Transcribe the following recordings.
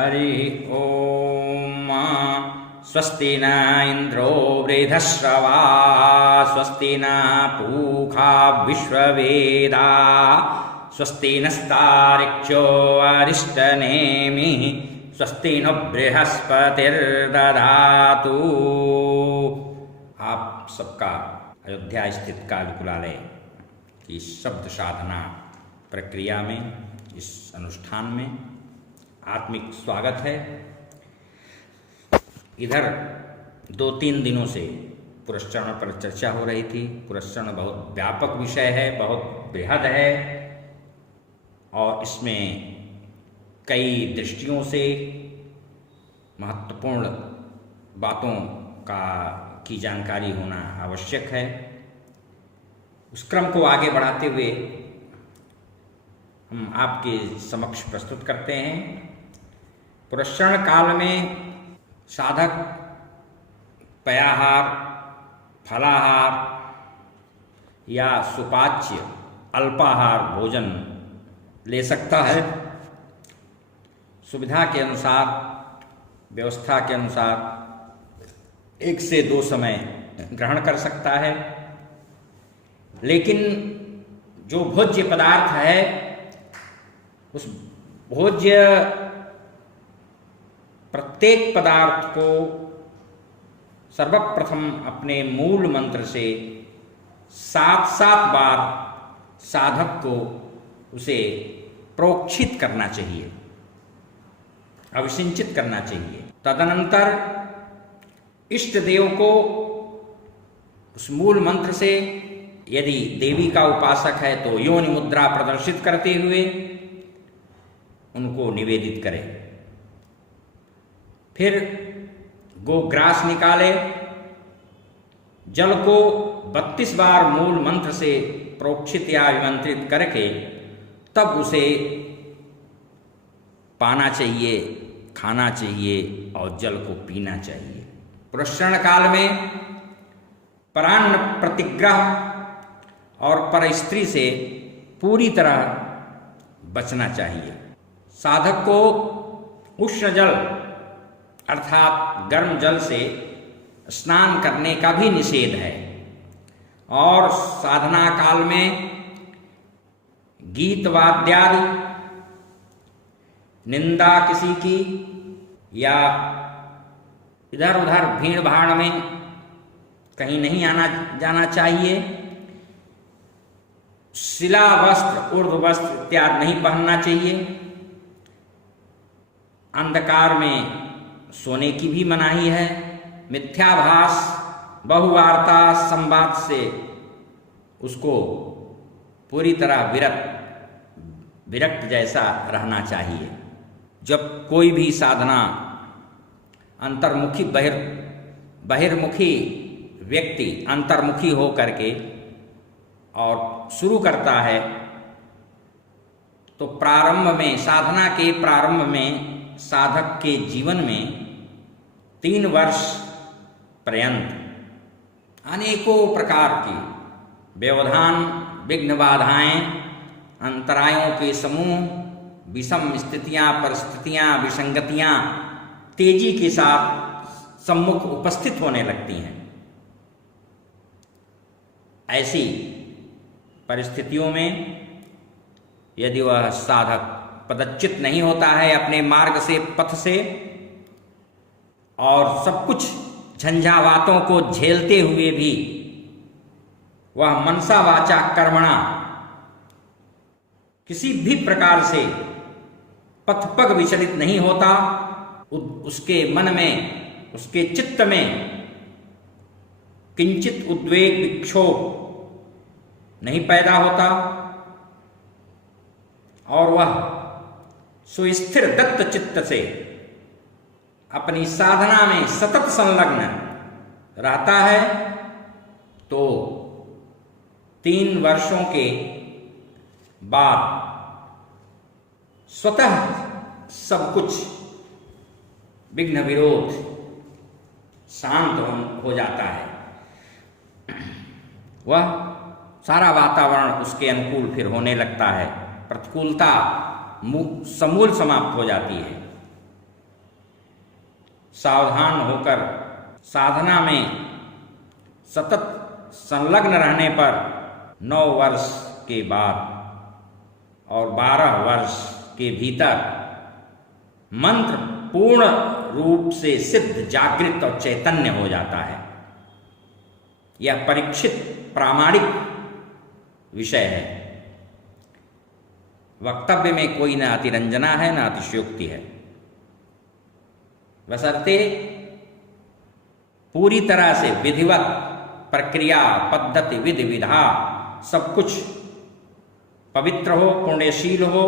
हरि ओम। स्वस्ति न इंद्रो वृद्धश्रवा स्वस्ति न पूषा विश्ववेदा स्वस्ति नस्तार्क्ष्यो अरिष्टनेमिः स्वस्ति नो बृहस्पतिर्दधातु। आप सबका अयोध्या स्थित कालकुलालय की शब्द साधना प्रक्रिया में, इस अनुष्ठान में आत्मिक स्वागत है। इधर 2-3 दिनों से पुरस्चरण पर चर्चा हो रही थी। पुरस्चरण बहुत व्यापक विषय है, बहुत बृहद है और इसमें कई दृष्टियों से महत्वपूर्ण बातों की जानकारी होना आवश्यक है। उस क्रम को आगे बढ़ाते हुए हम आपके समक्ष प्रस्तुत करते हैं। पुरस्चरण काल में साधक पयाहार, फलाहार या सुपाच्य अल्पाहार भोजन ले सकता है। सुविधा के अनुसार, व्यवस्था के अनुसार 1 से 2 समय ग्रहण कर सकता है। लेकिन जो भोज्य पदार्थ है, उस भोज्य प्रत्येक पदार्थ को सर्वप्रथम अपने मूल मंत्र से 7-7 बार साधक को उसे प्रोक्षित करना चाहिए, अभिसिंचित करना चाहिए। तदनंतर इष्ट देव को उस मूल मंत्र से, यदि देवी का उपासक है तो योनि मुद्रा प्रदर्शित करते हुए उनको निवेदित करें। फिर गोग्रास निकाले, जल को 32 बार मूल मंत्र से प्रोक्षित या अभिमंत्रित करके तब उसे पाना चाहिए, खाना चाहिए और जल को पीना चाहिए। पुरस्चरण काल में परान्न प्रतिग्रह और परस्त्री से पूरी तरह बचना चाहिए। साधक को उष्ण जल अर्थात गर्म जल से स्नान करने का भी निषेध है। और साधना काल में गीत वाद्यादि, निंदा किसी की या इधर उधर भीड़ भाड़ में कहीं नहीं आना जाना चाहिए। शिला वस्त्र, उर्ध्व वस्त्र इत्यादि नहीं पहनना चाहिए। अंधकार में सोने की भी मनाही है। मिथ्याभास, बहुवार्ता संवाद से उसको पूरी तरह विरक्त जैसा रहना चाहिए। जब कोई भी साधना अंतर्मुखी बहिर्मुखी व्यक्ति अंतर्मुखी हो करके और शुरू करता है तो प्रारंभ में, साधना के प्रारंभ में साधक के जीवन में 3 वर्ष पर्यंत अनेकों प्रकार की व्यवधान, विघ्न, बाधाएं, अंतरायों के समूह, विषम स्थितियां, परिस्थितियां, विसंगतियां तेजी के साथ सम्मुख उपस्थित होने लगती हैं। ऐसी परिस्थितियों में यदि वह साधक पदच्युत नहीं होता है अपने मार्ग से, पथ से, और सब कुछ झंझावातों को झेलते हुए भी वह मनसा वाचा कर्मणा किसी भी प्रकार से पथपग विचलित नहीं होता, उसके मन में, उसके चित्त में किंचित उद्वेग विक्षोभ नहीं पैदा होता और वह सुस्थिर दत्त चित्त से अपनी साधना में सतत संलग्न रहता है, तो 3 वर्षों के बाद स्वतः सब कुछ विघ्न विरोध शांत हो जाता है। वह सारा वातावरण उसके अनुकूल फिर होने लगता है, प्रतिकूलता समूल समाप्त हो जाती है। सावधान होकर साधना में सतत संलग्न रहने पर 9 वर्ष के बाद और 12 वर्ष के भीतर मंत्र पूर्ण रूप से सिद्ध, जागृत और चैतन्य हो जाता है। यह परीक्षित प्रामाणिक विषय है। वक्तव्य में कोई न अतिरंजना है, न अतिशयोक्ति है, बशर्ते पूरी तरह से विधिवत प्रक्रिया, पद्धति, विधि विधा सब कुछ पवित्र हो, पुण्यशील हो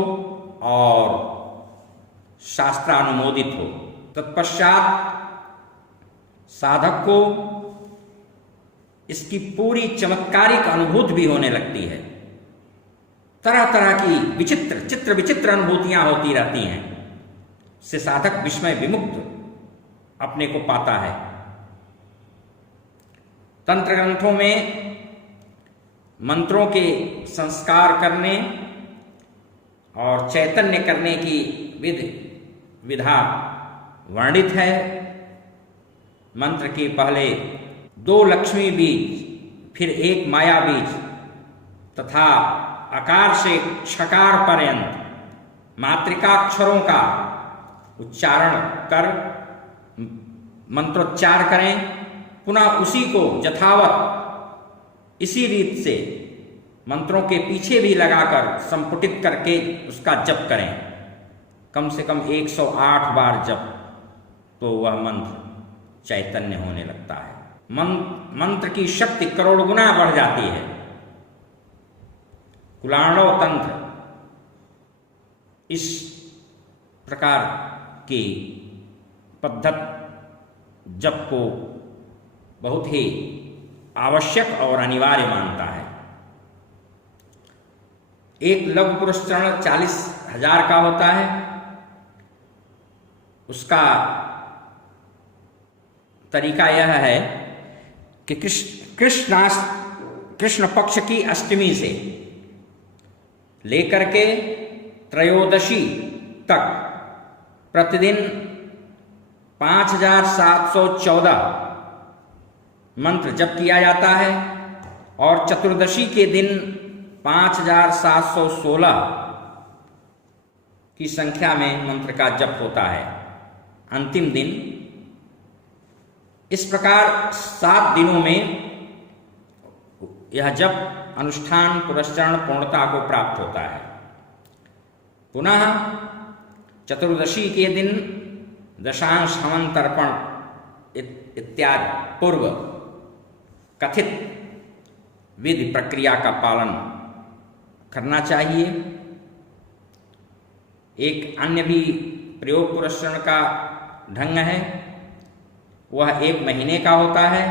और शास्त्रानुमोदित हो। तत्पश्चात साधक को इसकी पूरी चमत्कारिक अनुभूति भी होने लगती है। तरह तरह की चित्र विचित्र अनुभूतियां होती रहती हैं। से साधक विस्मय विमुक्त अपने को पाता है। तंत्र ग्रंथों में मंत्रों के संस्कार करने और चैतन्य करने की विधा वर्णित है। मंत्र के पहले 2 लक्ष्मी बीज, फिर 1 माया बीज तथा आकार से छकार पर्यंत मातृकाक्षरों का उच्चारण कर मंत्रोच्चार करें। पुनः उसी को यथावत इसी रीत से मंत्रों के पीछे भी लगाकर संपुटित करके उसका जप करें। कम से कम 108 बार जप, तो वह मंत्र चैतन्य होने लगता है। मंत्र की शक्ति करोड़ गुना बढ़ जाती है। कुलाणव तंत्र इस प्रकार की पद्धत जप को बहुत ही आवश्यक और अनिवार्य मानता है। एक लघु पुरुष चरण 40,000 का होता है। उसका तरीका यह है कि कृष्ण पक्ष की अष्टमी से लेकर के त्रयोदशी तक प्रतिदिन 5,714 मंत्र जप किया जाता है और चतुर्दशी के दिन 5,716 की संख्या में मंत्र का जप होता है। अंतिम दिन इस प्रकार 7 दिनों में यह जप अनुष्ठान पुरस्चरण पूर्णता को प्राप्त होता है। पुनः चतुर्दशी के दिन दशांश हवन तर्पण इत्यादि पूर्व कथित विधि प्रक्रिया का पालन करना चाहिए। एक अन्य भी प्रयोग पुरस्चरण का ढंग है, वह 1 महीने का होता है।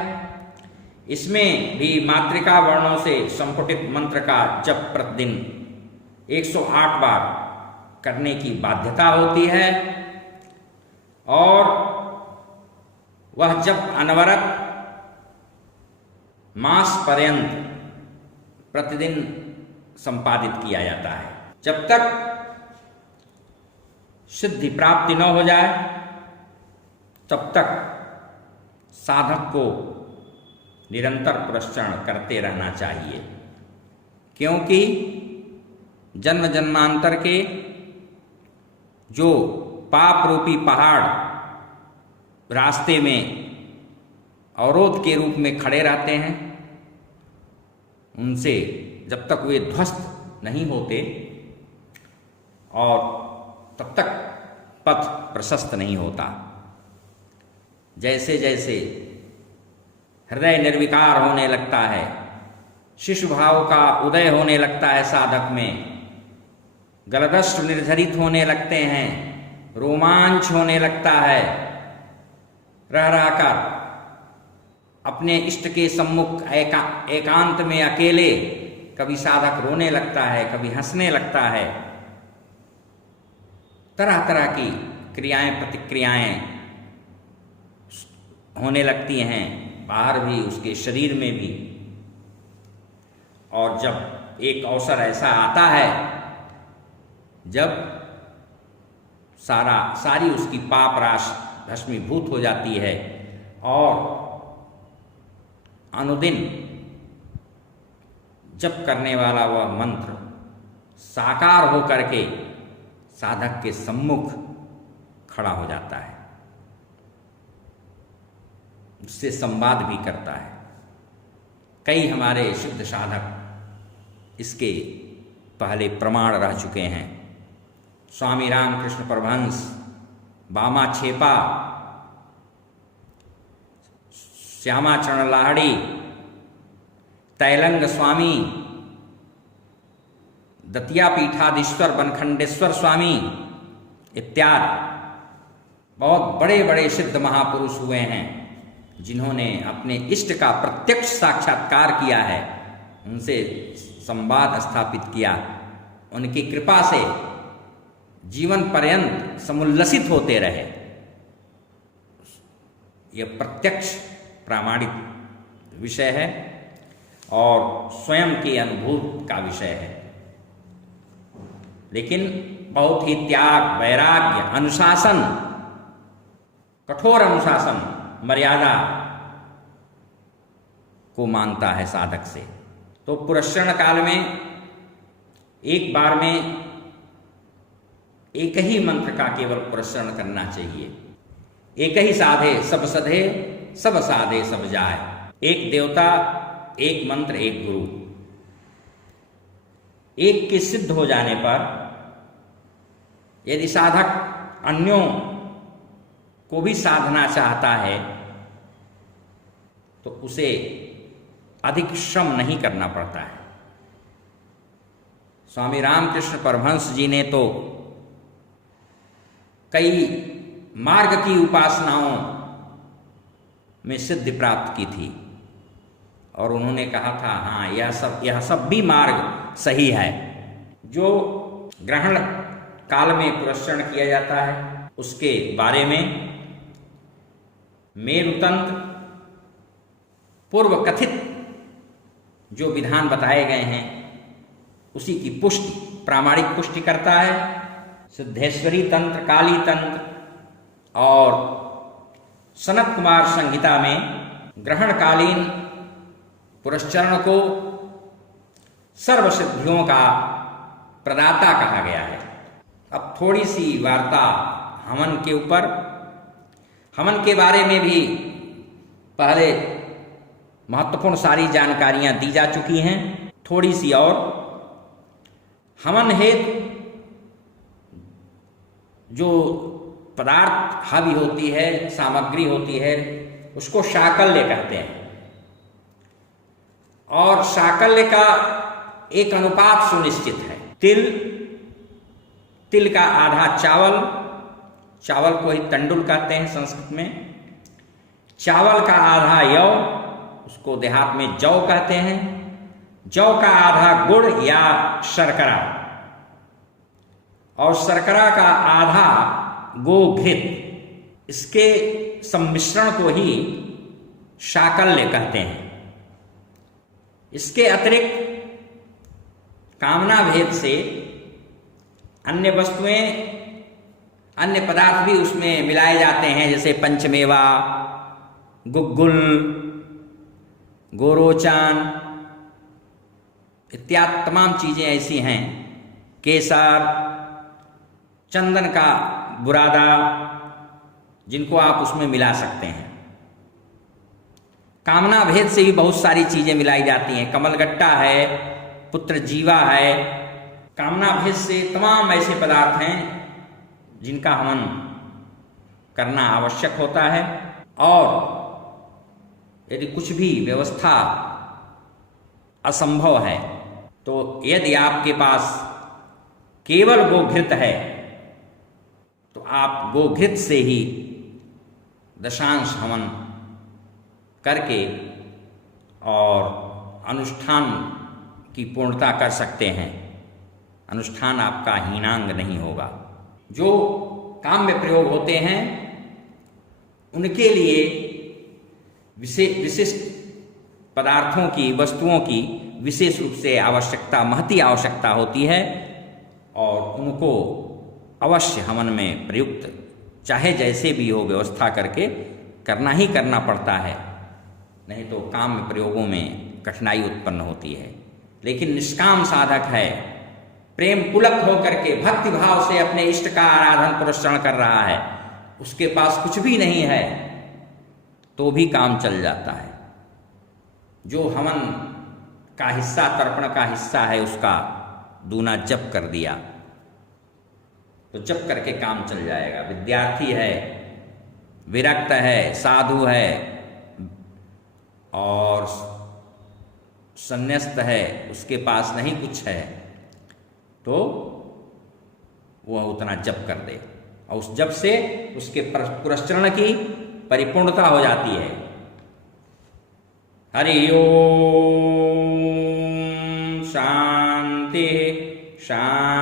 इसमें भी मातृका वर्णों से संपुटित मंत्र का जप प्रतिदिन 108 बार करने की बाध्यता होती है और वह जब अनवरत मास पर्यंत प्रतिदिन संपादित किया जाता है। जब तक सिद्धि प्राप्ति न हो जाए तब तक साधक को निरंतर पुरस्चरण करते रहना चाहिए, क्योंकि जन्म जन्मांतर के जो पाप रूपी पहाड़ रास्ते में अवरोध के रूप में खड़े रहते हैं, उनसे जब तक वे ध्वस्त नहीं होते और तब तक पथ प्रशस्त नहीं होता। जैसे जैसे हृदय निर्विकार होने लगता है, शिशु भाव का उदय होने लगता है साधक में, गलदष्ट निर्झरित होने लगते हैं, रोमांच होने लगता है, रह रहकर अपने इष्ट के सम्मुख एकांत में अकेले कभी साधक रोने लगता है, कभी हंसने लगता है। तरह तरह की क्रियाएं प्रतिक्रियाएं होने लगती हैं, बाहर भी उसके शरीर में भी। और जब एक अवसर ऐसा आता है जब सारी उसकी पाप भस्मीभूत हो जाती है और अनुदिन जप करने वाला वह मंत्र साकार होकर के साधक के सम्मुख खड़ा हो जाता है, उससे संवाद भी करता है। कई हमारे सिद्ध साधक इसके पहले प्रमाण रह चुके हैं। स्वामी रामकृष्ण परमहंस, बामा छेपा, श्यामाचरण लाहड़ी, तैलंग स्वामी, दतिया पीठाधीश्वर बनखंडेश्वर स्वामी इत्यादि बहुत बड़े बड़े सिद्ध महापुरुष हुए हैं जिन्होंने अपने इष्ट का प्रत्यक्ष साक्षात्कार किया है, उनसे संवाद स्थापित किया। उनकी कृपा से जीवन पर्यंत समुल्लसित होते रहे। यह प्रत्यक्ष प्रामाणिक विषय है और स्वयं के अनुभूत का विषय है। लेकिन बहुत ही त्याग, वैराग्य, अनुशासन, कठोर अनुशासन, मर्यादा को मांगता है साधक से। तो पुरस्करण काल में एक बार में एक ही मंत्र का केवल पुरस्करण करना चाहिए। एक ही साधे सब सधे, सब साधे सब जाए। एक देवता, एक मंत्र, एक गुरु। एक के सिद्ध हो जाने पर यदि साधक अन्यों को भी साधना चाहता है तो उसे अधिक श्रम नहीं करना पड़ता है। स्वामी रामकृष्ण परमहंस जी ने तो कई मार्ग की उपासनाओं में सिद्धि प्राप्त की थी और उन्होंने कहा था, हाँ यह सब भी मार्ग सही है। जो ग्रहण काल में पुरस्करण किया जाता है उसके बारे में मेरुतंत्र पूर्व कथित जो विधान बताए गए हैं उसी की पुष्टि, प्रामाणिक पुष्टि करता है। सिद्धेश्वरी तंत्र, काली तंत्र और सनत कुमार संहिता में ग्रहणकालीन पुरस्करण को सर्वसिद्धियों का प्रदाता कहा गया है। अब थोड़ी सी वार्ता हवन के ऊपर। हवन के बारे में भी पहले महत्वपूर्ण सारी जानकारियां दी जा चुकी हैं। थोड़ी सी और, हवन हेतु जो पदार्थ हावी होती है, सामग्री होती है, उसको शाकल्य कहते हैं। और शाकल्य का एक अनुपात सुनिश्चित है। तिल का आधा चावल, चावल को ही तंडुल कहते हैं संस्कृत में। चावल का आधा यौ, उसको देहात में जौ कहते हैं। जौ का आधा गुड़ या शर्करा, और शर्करा का आधा गोघृत। इसके सम्मिश्रण को ही शाकल्य कहते हैं। इसके अतिरिक्त कामना भेद से अन्य वस्तुएं, अन्य पदार्थ भी उसमें मिलाए जाते हैं, जैसे पंचमेवा, गुग्गुल, गोरोचान इत्यादि तमाम चीजें ऐसी हैं। केसर, चंदन का बुरादा, जिनको आप उसमें मिला सकते हैं। कामना भेद से भी बहुत सारी चीजें मिलाई जाती हैं। कमलगट्टा है, पुत्र जीवा है। कामना भेद से तमाम ऐसे पदार्थ हैं जिनका हवन करना आवश्यक होता है। और यदि कुछ भी व्यवस्था असंभव है तो यदि आपके पास केवल गोघृत है तो आप गोघृत से ही दशांश हवन करके और अनुष्ठान की पूर्णता कर सकते हैं। अनुष्ठान आपका हीनांग नहीं होगा। जो काम में प्रयोग होते हैं उनके लिए विशिष्ट पदार्थों की, वस्तुओं की विशेष रूप से आवश्यकता, महती आवश्यकता होती है और उनको अवश्य हवन में प्रयुक्त चाहे जैसे भी हो व्यवस्था करके करना ही करना पड़ता है, नहीं तो काम प्रयोगों में कठिनाई उत्पन्न होती है। लेकिन निष्काम साधक है, प्रेम पुलक होकर के भक्ति भाव से अपने इष्ट का आराधन पुरस्करण कर रहा है, उसके पास कुछ भी नहीं है तो भी काम चल जाता है। जो हवन का हिस्सा, तर्पण का हिस्सा है, उसका दूना जप कर दिया तो जप करके काम चल जाएगा। विद्यार्थी है, विरक्त है, साधु है और संन्यस्त है, उसके पास नहीं कुछ है, तो वह उतना जप कर दे और उस जप से उसके पुरस्करण की परिपूर्णता हो जाती है। हरि ओम। शांति शांति।